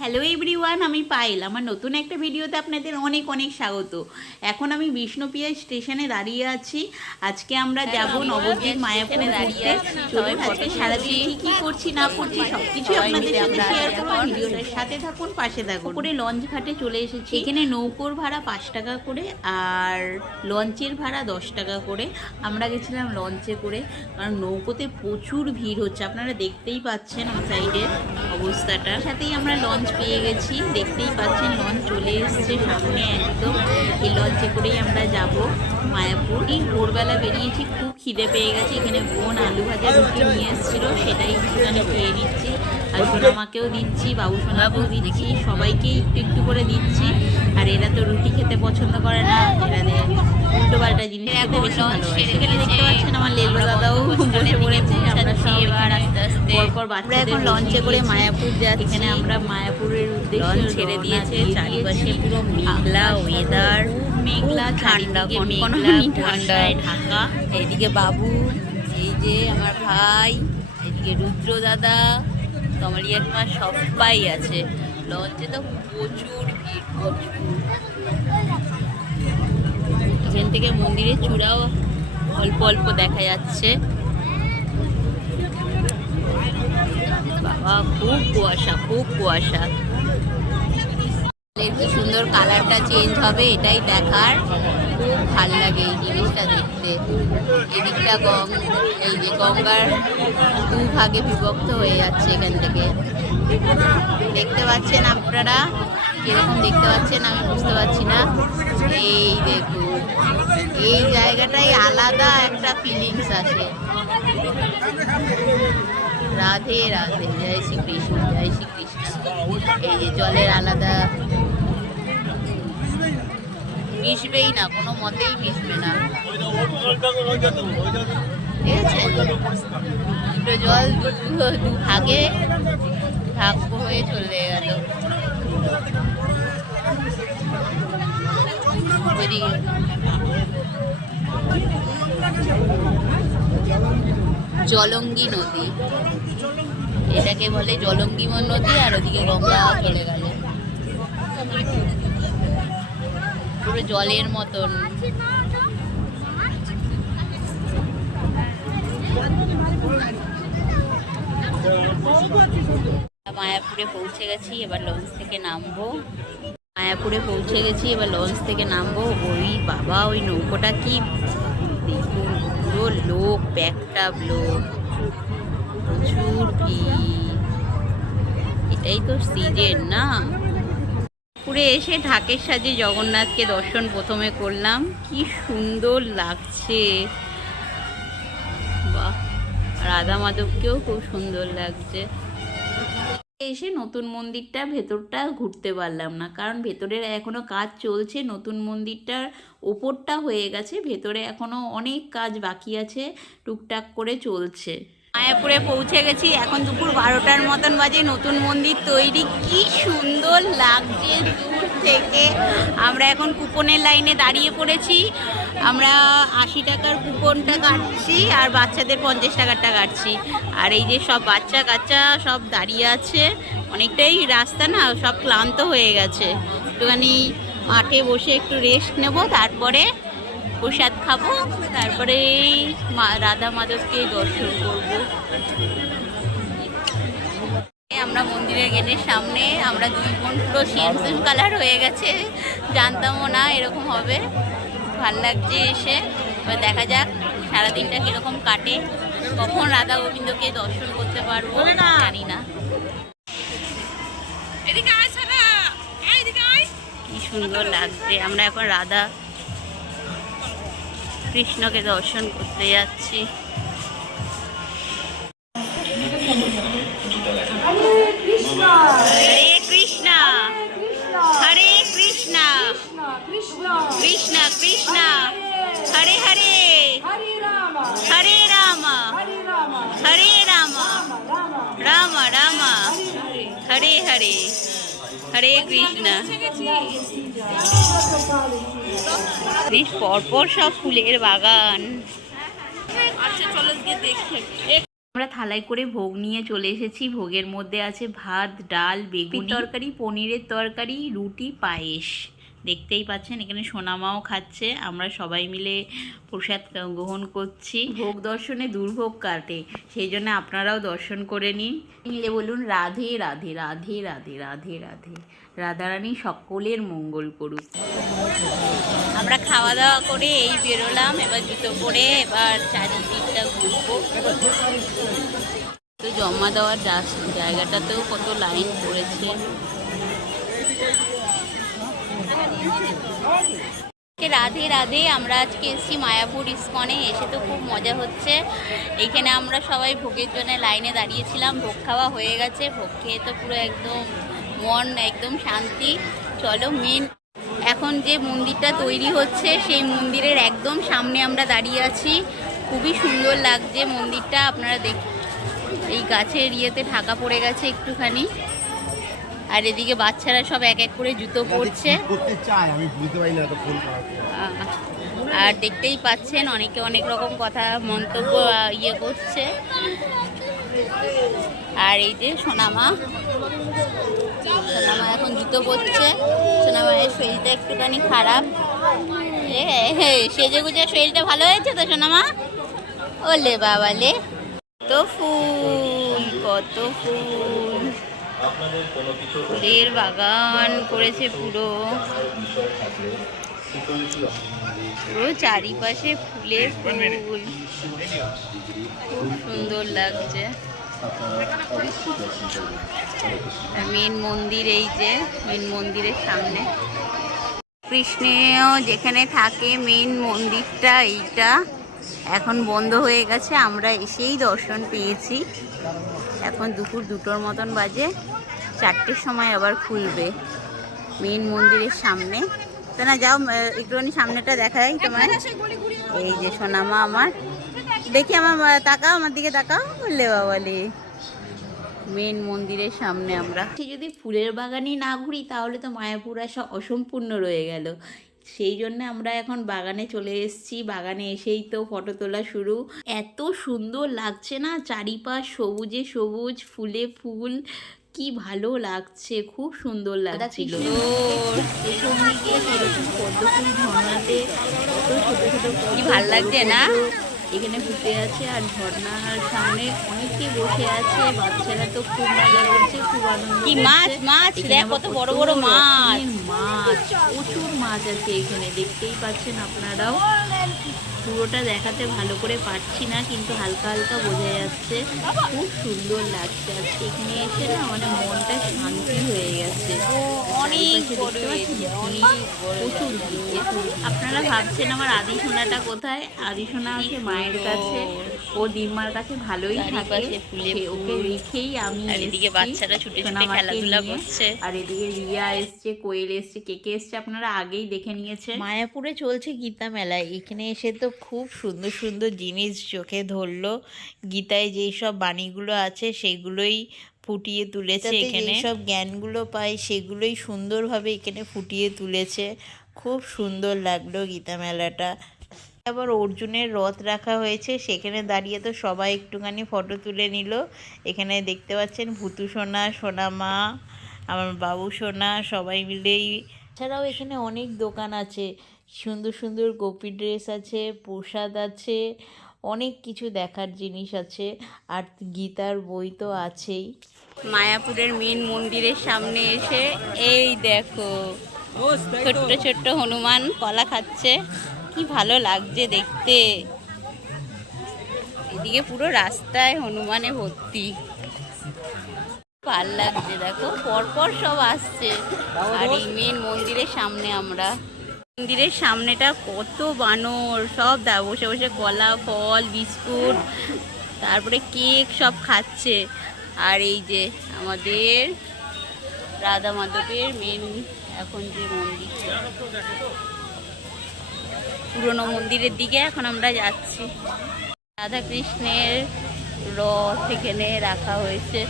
Hello everyone, আমি পায়েল। আমার নতুন একটা ভিডিওতে আপনাদের অনেক অনেক স্বাগত। এখন আমি বিষ্ণুপ্রিয়া স্টেশনে দাঁড়িয়ে আছি। আজকে আমরা যাব নবদ্বীপ মায়াপুর ঘুরতে। চলুন আজকে সারাদিন কী করছি না করছি সব কিছু আপনাদের সাথে শেয়ার করবো। ভিডিওটার সাথে থাকুন, পাশে থাকুন। করে লঞ্চ ঘাটে চলে এসেছি। এখানে নৌকোর ভাড়া 5 টাকা করে আর লঞ্চের ভাড়া 10 টাকা করে। আমরা গেছিলাম লঞ্চে করে, কারণ নৌকোতে প্রচুর ভিড় হচ্ছে। আপনারা দেখতেই পাচ্ছেন ওই সাইডের অবস্থাটা। সাথেই আমরা লঞ্চ পেয়ে গেছি, দেখতেই পাচ্ছেন লঞ্চ চলে এসছে সামনে একদম। এই লঞ্চে করেই আমরা যাব মায়াপুর। এই ভোরবেলা বেরিয়েছি, খুব খিদে পেয়ে গেছে। এখানে বোন আলু ভাজা রুটি নিয়ে এসেছিল, সেটাই একটুখানি খেয়ে নিচ্ছি। আর সোনামাকেও দিচ্ছি, বাবু সোনাকেও দিচ্ছি, সবাইকেই একটু একটু করে দিচ্ছি। আর এরা তো রুটি খেতে পছন্দ করে না, এরাদের উল্টো পাল্টা জিনিস খেতে বেশি ভালোবাসে। সেখানে দেখতে পাচ্ছেন আমার লেলু দাদাও বসে পড়েছে। আমরা সব এবার আস্তে আস্তে পরপর বাচ্চাদের এখন লঞ্চে করে মায়াপুর যাচ্ছি। এখানে আমরা মায়াপুরের উদ্দেশ্যে ছেড়ে দিয়েছে। চারিপাশে পুরো মেঘলা ওয়েদার, মেঘলা ঠান্ডা, ঠান্ডায় ঢাকা। এইদিকে বাবু, এই যে আমার ভাই, এইদিকে রুদ্র দাদা, কমলিয়া মা, সবাই আছে লঞ্চে। তো প্রচুর ভিড়, প্রচুর। এখান থেকে মন্দিরের চূড়াও অল্প অল্প দেখা যাচ্ছে। বাবা, খুব কুয়াশা, খুব কুয়াশা। কি সুন্দর কালারটা চেঞ্জ হবে, এটাই দেখার। খুব ভাল লাগে এই জিনিসটা দেখতে। এদিকটা এই যে গঙ্গার দুভাগে বিভক্ত হয়ে যাচ্ছে এখান থেকে। দেখতে পাচ্ছেন আপনারা, কিরকম দেখতে পাচ্ছেন আমি বুঝতে পারছি না। এই দেখুন, এই জায়গাটাই আলাদা একটা ফিলিংস আসে। রাধে রাধে, জয় শ্রীকৃষ্ণ, জয় শ্রীকৃষ্ণ। এই যে জলের আলাদা, মিশবেই না, কোনো মতেই মিশবে না। ঠিক আছে, দুটো জল দু ভাগে ভাগ হয়ে চলে গেল। জলঙ্গি নদী, এটাকে বলে জলঙ্গি নদী। আর ওদিকে গঙ্গা চলে গেল, পুরো জলের মতন। মায়াপুরে পৌঁছে গেছি, এবার লঞ্চ থেকে নামবো। মায়াপুরে পৌঁছে গেছি, এবার লঞ্চ থেকে নামবো। ওই বাবা, ওই নৌকোটা কি দেখুন, পুরো লোক, প্যাকটা লোক, প্রচুর ভিড়। এটাই তো সিজন না। পুরে এসে ঢাকের সাজে জগন্নাথকে দর্শন প্রথমে করলাম। কি সুন্দর লাগছে, বাহ। রাধা মাধবকেও খুব সুন্দর লাগছে। এসে নতুন মন্দিরটা ভেতরটা ঘুরতে পারলাম না, কারণ ভেতরের এখনো কাজ চলছে। নতুন মন্দিরটার ওপরটা হয়ে গেছে, ভেতরে এখনো অনেক কাজ বাকি আছে, টুকটাক করে চলছে। মায়াপুরে পৌঁছে গেছি, এখন দুপুর 12টার মতন বাজে। নতুন মন্দির তৈরি, কি সুন্দর লাগছে দূর থেকে। আমরা এখন কুপনের লাইনে দাঁড়িয়ে পড়েছি। আমরা 80 টাকার কুপনটা কাটছি আর বাচ্চাদের 50 টাকারটা কাটছি। আর এই যে সব বাচ্চা কাচ্চা সব দাঁড়িয়ে আছে। অনেকটাই রাস্তা না, সব ক্লান্ত হয়ে গেছে। একটুখানি মাঠে বসে একটু রেস্ট নেব, তারপরে প্রসাদ খাবো, তারপরে রাধা মাধবকে দর্শন করব। আমরা মন্দিরের গেটের সামনে, আমরা দুই বোন পুরো সেম সেম কালার হয়ে গেছে। জানতামও না এরকম হবে। ভাল লাগছে এসে। এবার দেখা যাক সারাদিনটা কীরকম কাটে, কখন রাধা গোবিন্দকে দর্শন করতে পারবো জানি না। কি সুন্দর লাগছে। আমরা এখন রাধা কৃষ্ণকে দর্শন করতে যাচ্ছি। হরে কৃষ্ণ, হরে কৃষ্ণ, কৃষ্ণ কৃষ্ণ হরে হরে, হরে রাম, হরে রাম, রাম রাম হরে হরে, হরে কৃষ্ণ। পরপর সব ফুলের বাগান। আচ্ছা চলো গিয়ে দেখি। আমরা থালায় করে ভোগ নিয়ে চলে এসেছি। ভোগের মধ্যে আছে ভাত, ডাল, বেগুন তরকারি, পনিরের তরকারি, রুটি, পায়েস। দেখতেই পাচ্ছেন এখানে সোনামাও খাচ্ছে, আমরা সবাই মিলে প্রসাদ গ্রহণ করছি। ভোগ দর্শনে দুর্ভোগ কাটে, সেই জন্য আপনারাও দর্শন করে নিন। মিলে বলুন রাধে রাধে রাধে রাধে রাধে রাধে, রাধারানী সকলের মঙ্গল করুক। আমরা খাওয়া দাওয়া করে এই বেরোলাম, এবার জুতো পরে এবার চারিদিকটা ঘুরবো। তো জমা দেওয়ার জায়গাটাতেও কত লাইন পড়েছে। রাধে রাধে, আমরা আজকে এসেছি মায়াপুর ইস্কনে। এসে তো খুব মজা হচ্ছে। এইখানে আমরা সবাই ভোগের জন্য লাইনে দাঁড়িয়েছিলাম, ভোগ খাওয়া হয়ে গেছে। ভোগ খেয়ে তো পুরো একদম মন একদম শান্তি। চলো এখন যে মন্দিরটা তৈরি হচ্ছে সেই মন্দিরের একদম সামনে আমরা দাঁড়িয়ে আছি। খুবই সুন্দর লাগছে মন্দিরটা, আপনারা এই গাছের ইয়েতে ঢাকা পড়ে গেছে একটুখানি। আর এদিকে বাচ্চারা সব এক এক করে জুতো পরছে। আর দেখতেই পাচ্ছেন অনেকে অনেক রকম কথা মন্তব্য করছে। আর এই যে সোনামা এখন জুতো পরছে। সোনামায়ের শরীরটা একটুখানি খারাপ, সেজে গুজে শরীরটা ভালো হয়েছে তো সোনামা? ওলে বাবালে, কত ফুল কত ফুল, ফুলের বাগান করেছে পুরো চারিপাশে ফুলের ফুল, খুব সুন্দর লাগছে। মেন মন্দির, এই যে মেন মন্দিরের সামনে কৃষ্ণ যেখানে থাকে মেন মন্দিরটা, এইটা এখন বন্ধ হয়ে গেছে। আমরা এসেই দর্শন পেয়েছি। এখন দুপুর 2টোর মতন বাজে, 4টের সময় আবার খুলবে মেন মন্দিরের সামনে। তো না যাও একটুখানি সামনেটা দেখাই তোমার। এই যে সোনামা আমার, দেখি আমার তাকাও, আমার দিকে তাকাও, বললে বাবালে মেন মন্দিরের সামনে। আমরা যদি ফুলের বাগানই না ঘুরি তাহলে তো মায়াপুর আসা অসম্পূর্ণ রয়ে গেল। সেই জন্য আমরা এখন বাগানে চলে এসেছি। বাগানে এসেই তো ফটো তোলা শুরু। এত সুন্দর লাগছে না, চারিপাশ সবুজে সবুজ, ফুলে ফুল, কি ভালো লাগছে, খুব সুন্দর লাগছিল। কি ভাল লাগছে না, এখানে বসে আছে। আর ঝর্ণার সামনে অনেকে বসে আছে, বাচ্চারা তো খুব মজা করছে, খুব আনন্দ। কি মাছ মাছ, দেখ কত বড় বড় মাছ, মাছ প্রচুর মাছ আছে এখানে, দেখতেই পাচ্ছেন আপনারাও। পুরোটা দেখাতে ভালো করে পারছি না, কিন্তু হালকা হালকা বোঝা যাচ্ছে। খুব সুন্দর লাগছে আজকে এখানে এসে না, মানে মনটা শান্তি হয়ে গেছে। অনেক প্রচুর। আপনারা ভাবছেন আমার আদি সোনাটা কোথায়? আদি সোনা আছে মায়ের কাছে, ও দিম্মার কাছে ভালোই থাকে, ওকে রেখেই আমি এদিকে বাচ্চারা ছুটে ছুটে খেলাধুলা করছে। আর এদিকে রিয়া এসছে, কোয়েল এসছে, কে এসছে আপনারা আগেই দেখে নিয়েছে। মায়াপুরে চলছে গীতা মেলায়, এখানে এসে তো খুব সুন্দর সুন্দর জিনিস চোখে ধরলো। গীতায় যেই সব বাণীগুলো আছে সেগুলোই ফুটিয়ে তুলেছে এখানে, সব জ্ঞানগুলো পাই সেগুলোই সুন্দরভাবে এখানে ফুটিয়ে তুলেছে। খুব সুন্দর লাগলো গীতা মেলাটা। আবার অর্জুনের রথ রাখা হয়েছে, সেখানে দাঁড়িয়ে তো সবাই একটুখানি ফটো তুলে নিল। এখানে দেখতে পাচ্ছেন ভুতু সোনা, সোনামা, আমার বাবু সোনা সবাই মিলেই। এছাড়াও এখানে অনেক দোকান আছে, সুন্দর সুন্দর গোপী ড্রেস আছে, প্রসাদ আছে, অনেক কিছু দেখার জিনিস আছে। আর গীতার বই তো আছেই। মায়াপুরের মেন মন্দিরের সামনে এসে এই দেখো ছোট্ট ছোট্ট হনুমান কলা খাচ্ছে, কি ভালো লাগছে দেখতে। এদিকে পুরো রাস্তায় হনুমানে ভর্তি, ভাল লাগছে। দেখো পরপর সব আসছে। আর এই মেন মন্দিরের সামনে আমরা, মন্দিরের সামনেটা কত বানর, সব বসে বসে কলা, ফল, বিস্কুট, তারপরে কেক সব খাচ্ছে। আর এই যে আমাদের রাধা মাধবের মেন এখন যে মন্দির, পুরনো মন্দিরের দিকে এখন আমরা যাচ্ছি। রাধা কৃষ্ণের রথ এখানে রাখা হয়েছে।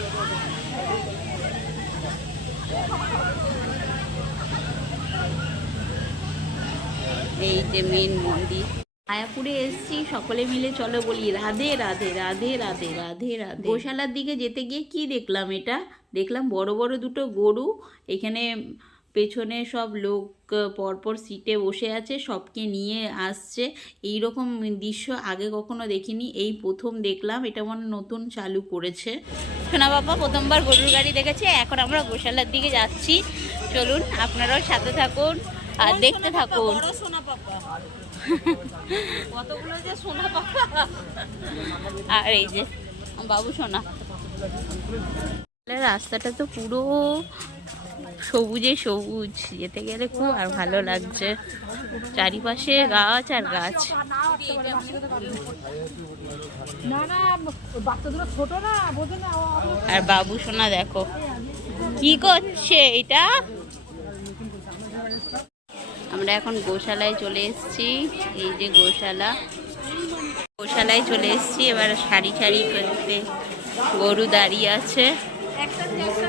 এই যে মেন মন্দির, মায়াপুরে এসেছি, সকলে মিলে চলো বলি রাধে রাধে রাধে রাধে রাধে রাধে। গোশালার দিকে যেতে গিয়ে কি দেখলাম, এটা দেখলাম বড় বড় দুটো গরু। এখানে পেছনে সব লোক পরপর সিটে বসে আছে, সবকে নিয়ে আসছে। এই রকম দৃশ্য আগে কখনো দেখিনি, এই প্রথম দেখলাম। এটা মনে নতুন চালু করেছে। সোনা বাবা প্রথমবার গরুর গাড়ি দেখেছে। এখন আমরা গোশালার দিকে যাচ্ছি, চলুন আপনারাও সাথে থাকুন আর দেখতে থাকুন। কতগুলো যে সোনা পাপা, আর এই যে বাবু সোনা। রাস্তাটা তো পুরো সবুজে সবুজ, যেতে গেলে খুব আর ভালো লাগছে। চারিপাশে গাছ আর গাছ। আর বাবু সোনা দেখো কি করছে এটা। আমরা এখন গোশালায় চলে এসেছি। এই যে গোশালায় চলে এসেছি। এবার সারি সারি করতে গরু দাঁড়িয়ে আছে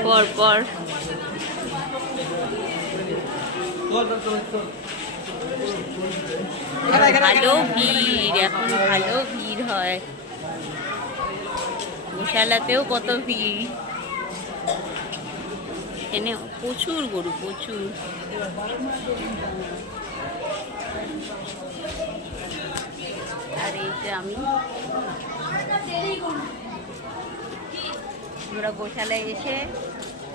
পরপর। ভালো ভিড়, এখন ভালো ভিড় হয়। গোশালাতেও কত ভিড়, এখানে প্রচুর গরু, প্রচুর। আর এই যে আমরা গোশালায় এসে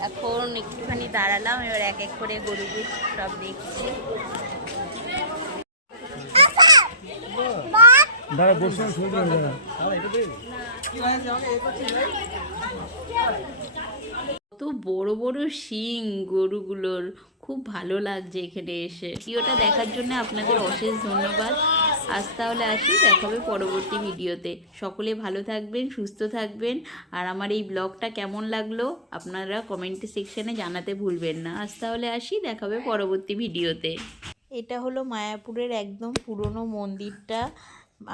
এখন একটুখানি দাঁড়ালাম। এবার এক এক করে গরুকে সব দেখছি। কত বড় বড় শিং গরুগুলোর, খুব ভালো লাগছে এখানে এসে। ভিডিওটা দেখার জন্য আপনাদের অশেষ ধন্যবাদ। আজ তাহলে আসি, দেখাবে পরবর্তী ভিডিওতে। সকলে ভালো থাকবেন, সুস্থ থাকবেন। আর আমার এই ব্লগটা কেমন লাগলো আপনারা কমেন্ট সেকশনে জানাতে ভুলবেন না। আজ তাহলে আসি, দেখাবে পরবর্তী ভিডিওতে। এটা হলো মায়াপুরের একদম পুরনো মন্দিরটা।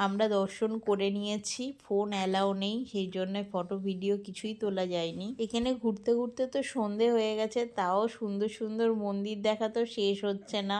আমরা দর্শন করে নিয়েছি, ফোন অ্যালাউ নেই, সেই জন্য ফটো ভিডিও কিছুই তোলা যায়নি। এখানে ঘুরতে ঘুরতে তো সন্ধে হয়ে গেছে, তাও সুন্দর সুন্দর মন্দির দেখা তো শেষ হচ্ছে না।